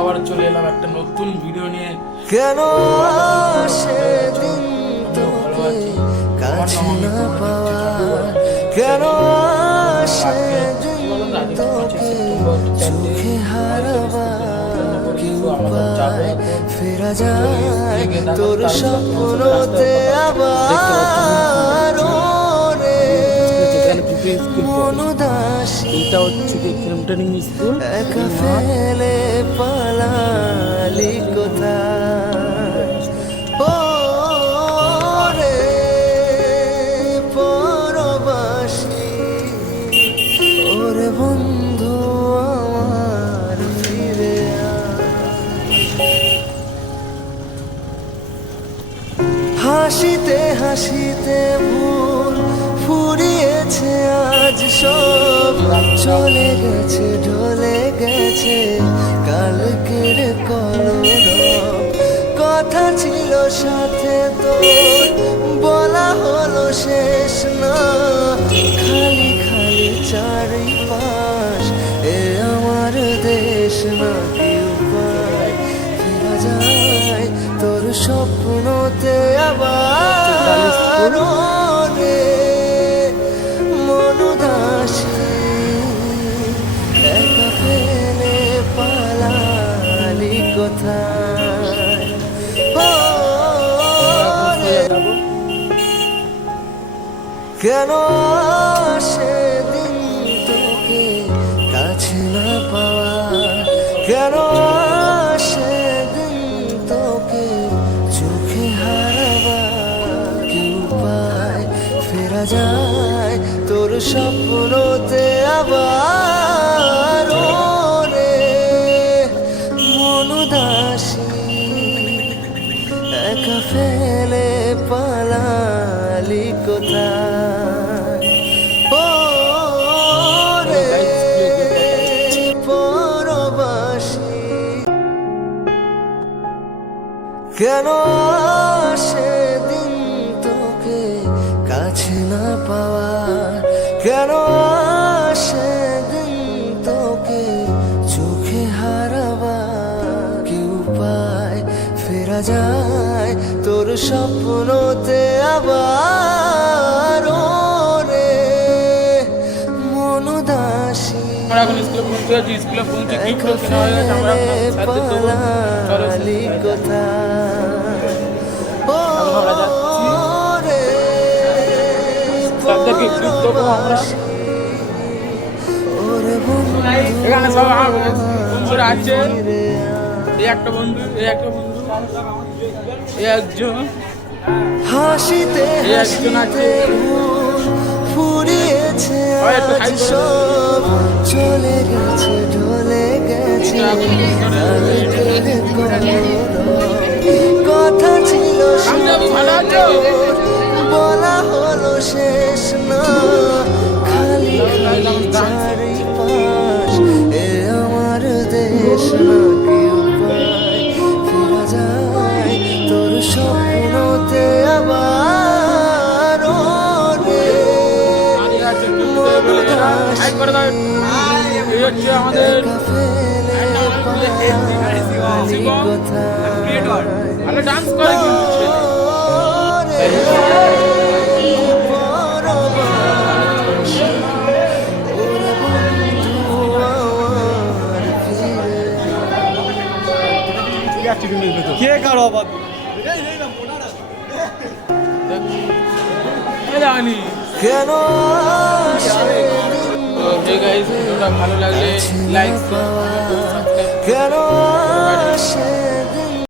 আবার চলে এলাম একটা নতুন ভিডিও নিয়ে। কেন সেদিন তোকে কাছে না পাওয়া, কেন সেদিন তোকে চোখে হারাবা, কি উপায় ফেরা যায় তোর স্বপ্নতে আবার রে মনুদাসী এটা হচ্ছে কি ট্রেনিং স্কুল। একা ফেলে পালালি কোথায় ও রে পরবাসী, ওরে বন্ধু আমার ফিরে হাসিতে হাসিতে ভুল ফুরিয়েছে আজ সব, চলে গেছে ঢলে গেছে কালকের কলরব, কথা ছিল সাথে তোর বলা হলো শেষ না, খালি খালি চারিপাশ এ আমার দেশ না, কি উপায় ফেরা যায় তোর স্বপ্নতে আবার রে মনুদাসী, একা ফেলে পালালি কোথায় ও রে কেন সেদিন তোকে কাছে না পাওয়া, কেন সেদিন তোকে চোখে হারাবা, কি উপায় ফেরা যায় তোর স্বপ্নতে আবার রে মনুদাসী, একা ফেলে পালালি কোথায় ও রে পরবাসী, কেন সেদিন তোকে কাছে না পাওয়া, কেন সেদিন তোকে চোখে হারাবা, কি উপায় ফেরা যায় তোর স্বপ্নতে আবার রে মনুদাসী, আমরা এখন স্কুলে পৌঁছে যাচ্ছি। স্কুলে পৌঁছে কি করে কেনা হয়ে গেছে আমরা আপনাদের সাথে দেবো। পালালি কোথায় ও রে তাদেরকে ক্লিক দেবো আমরা। ওরে বন্ধু এখানে সব বন্ধুরা আছে। এই একটা বন্ধু, এই একটা বন্ধু, এই একজন, হাসিতে এই একজন আছে। হাসিতে ভুল ফুরিয়েছে আজ সব, চলে গেছে ঢলে গেছে কালকের কলরব, কথা ছিল সাথে বলা হলো শেষ না, খালি খালি চারিপাশ এ আমার দেশ না, কি উপায় ফেরা যায় তোর স্বপ্নতে আবার রে মনুদাসী, এই হচ্ছে আমাদের একা ফেলে পালালি কোথায় ভালো ডান্স করে কিন্তু ছেলে। কে কারো আবার জানি কেন ভিডিওটা ভালো লাগলে লাইক, কেন